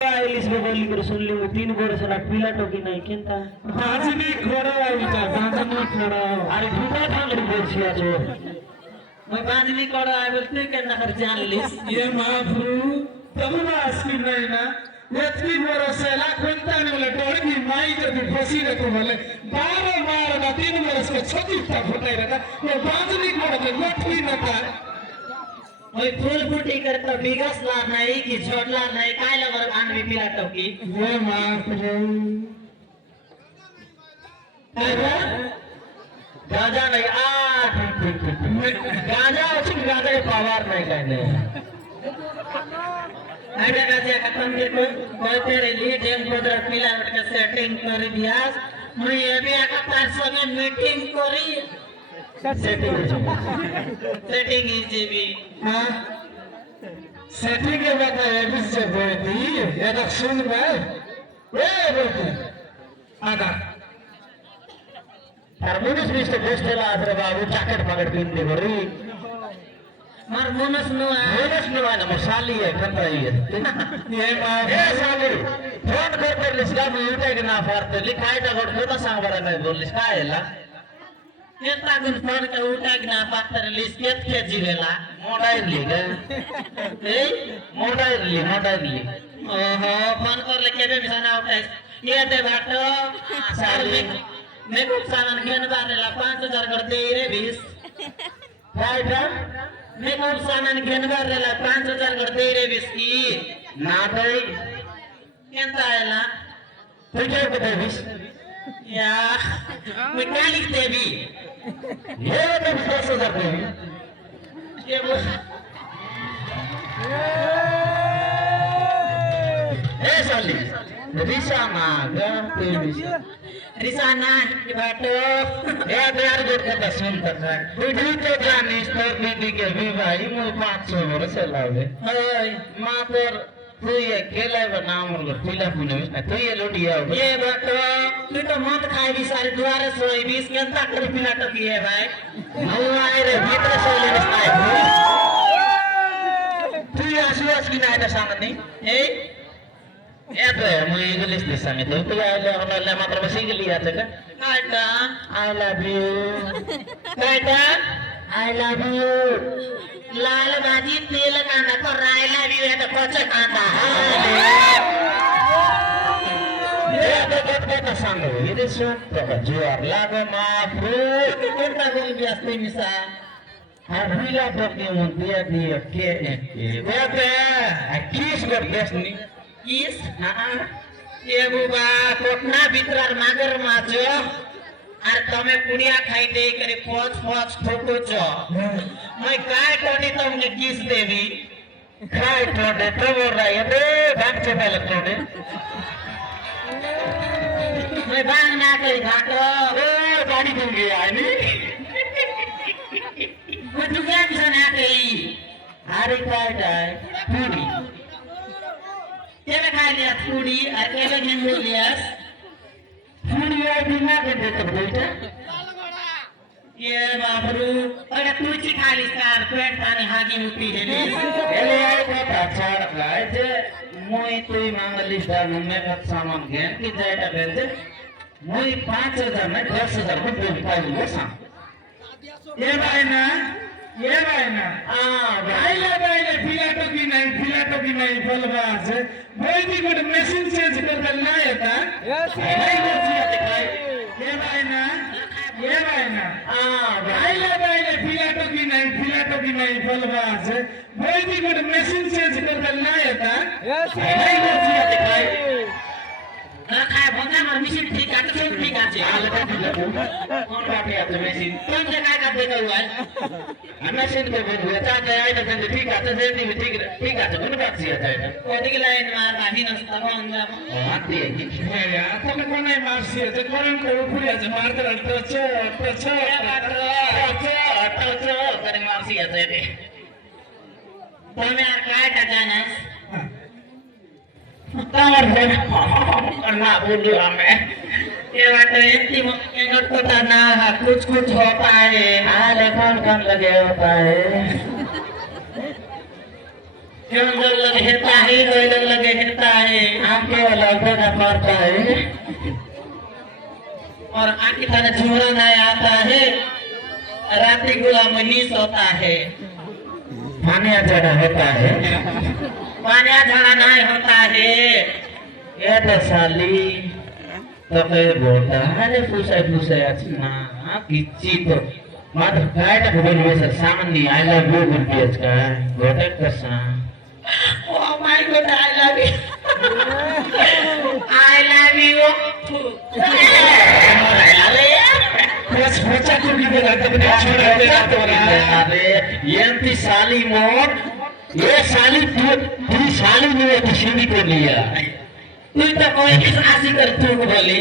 आईलिस बोली कर सुन ली 3 वर्ष ना पीला टोकी नहीं केता बाजनी खड़ा आइटा बाजनी खड़ा अरे दुटा थांगड़ी बोलछिया जो मैं बाजनी खड़ा आए बोलते के ना कर जान लिस ये महाप्रभु तमुना अस्मी नहीं ना यत्नी वर्ष ला कोंता ने बोले टोड़की माई जब फंसी रखो बोले 12 ना 3 वर्ष के छोटी तक होता रहता वो बाजनी खड़ा के लठली न का मैं फूल फूटी करता बिगस ला नहीं कि छोटला नहीं काय लवर आनवी पीला टोकी ये महाप्रभु गाजा नहीं गाजा अच्छी गाजा के पावर नहीं कहने अरे गाजा खत्म देखो कोई तेरे लिए डेम प्रोडक्ट पीला के सेटिंग कर दिया मैं ये भी आका तार संगे मीटिंग करी सेटिंग इजीबी हां सेटिंग के बाद ये भी से बोलती ये तो सुन भाई ए बोलती आधा हार्मोनियस मिस्टर बोस्टेला आदर बाबू जैकेट पकड़ के दे बरी मार मोनस नो ना मसाली है खतरा ही है ये मां ए साली फोन कर लिस्टा में उठे के ना फारते लिखाई ता गोड खोता सांग बरा नहीं बोल लिस्टा हैला केता गुन फोन के उठा के ना पातर लिस केत के जिरेला मोबाइल लीगा ए मोबाइल ली ओहो फोन कर ले केबे बिसाना उठाइस ये दे बाटो साली मैं कुछ सामान घेन बारेला 5000 कर दे रे 20 राइट मैं कुछ सामान घेन बारेला 5000 कर दे रे 20 की ना दई केंता आयला तुझे को देविस या मैकेनिक देवी ये तो 10000 देवी ये बोल ए साली रिसा मागा तेविस रिसाना ये बाटो ए यार गोट का सुन तक बुढ़ी तो जानिस तो दीदी के भी भाई मु 500 वर्ष लावे ओए मातर तू ये केला नाम और पीला पुने में तू ये लोटिया ये बाटो तू तो मत खाई भी सारे द्वारे सोई 20 केंता कर पिला टकी है भाई मु आए रे भीतर से ले निस्ताय तू ये आसुस की ना है सामने नहीं ए तो मु इंग्लिश दिसाने तो तू आले होना मात्र बस इंग्लिश आते का काटा आई लव यू काटा आई लव यू लाल भाजी तेल कांदा तो रायला भी है तो कोच कांदा ये तो गट सांगो ये सुन तो जोर लागो माफू केंता गोल बियास्ते मिसा हरविला टोके मुंतिया दिया के बेबे किस कर देसनी किस ये बुबा कोटना भीतर मागर माचो আর তুমি পুড়িয়া খাইতে করে ফচ ফচ ঠোকুছ মই काय टोने तुमने किस देवी काय टोडे तो बोल रहा है बे भाग से पहले टोडे मैं भांग ना के घाटो ए गाड़ी घूम गई आई नी मैं तू क्या बिसना के अरे काय काय पूरी ये में खाई लिया पूरी और केले घेन लियास पूरी आई बिना के तो बेटा ये बाबरू अरे तू ची खाली कार पेट पानी हागी मुट्ठी हेले एले आई का छाड़ लाए जे मोई तोई मांगलिस दा में का सामान घेन की जायटा बेंदे मोई 5000 में 10000 को बिल पाई सा ये भाई ना आइला बाइले पीला टोकी नहीं बोलबा से भाई दी गुड मशीन चेंज कर कर ना आता नहीं बचिया दिखाई ये भाई ना आइला बाइले पीला टोकी नहीं बोलबा से भाई दी गुड मशीन चेंज कर कर ना आता नहीं बचिया दिखाई ना खाए बंदा मर मिशन ठीक है तो ठीक है कौन बात है तो मशीन तुम जे काय का देखा हुआ है मशीन के बोल था तो आई तो ठीक है तो ठीक है तो कौन बात है था कोटी के लाइन मार नाही नसता बंदा आती है कि यार तुम कौन है मारसी है तो कौन को ऊपर आज मार कर तो करे मारसी है तो तुम्हें यार काय का जानस तार करना बोलू हमें ये बात है इतनी मुश्किल तो करना है कुछ होता है हाल कौन लगे होता है क्यों लग हेता है कोई लगे हेता है आंखें वाला का मारता है और आंखें थाने झूरा नहीं आता है, रात्रि गुलाम नीस होता है, पानी जड़ा होता है पानी झड़ा नहीं होता है। ये तो साली तो कहीं बोलता अरे पूछे अच्छा किच्ची तो मात्र काय तक बोल वैसे सामने आई लव यू बोल दिया इसका गोटे कसा Oh my God, I love you. I love you. बस बच्चा को भी बोला तब ने छोड़ देना तो रहा अरे ये ती साली मोट ये साली तू साली ने तो सीधी कर लिया तू तो कोई किस आशी कर तू बोली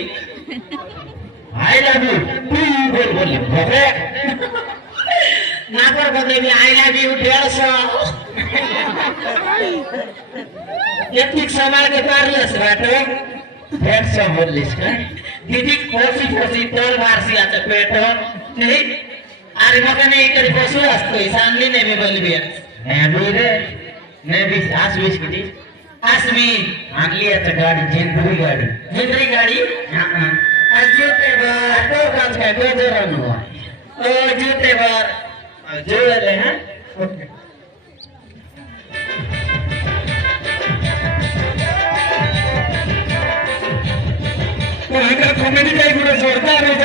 आई लव यू तू बोली बोले ना पर बोले भी आई लव यू 150 कितनी संभाल के कर लेस बाटो 150 बोल इसका दीदी कोसी तोल बार सी आता पेटो नहीं अरे मका नहीं करी बसू असतो सांगली ने भी बोली भी ने भी आज बीस की आसमी आणली आता गाडी जिंदगी गाडी हां जूते बर तो काच काय तो जरा नो ओ जूते बर जोड़े हैं तो अगर कॉमेडी टाइप में जोड़ता है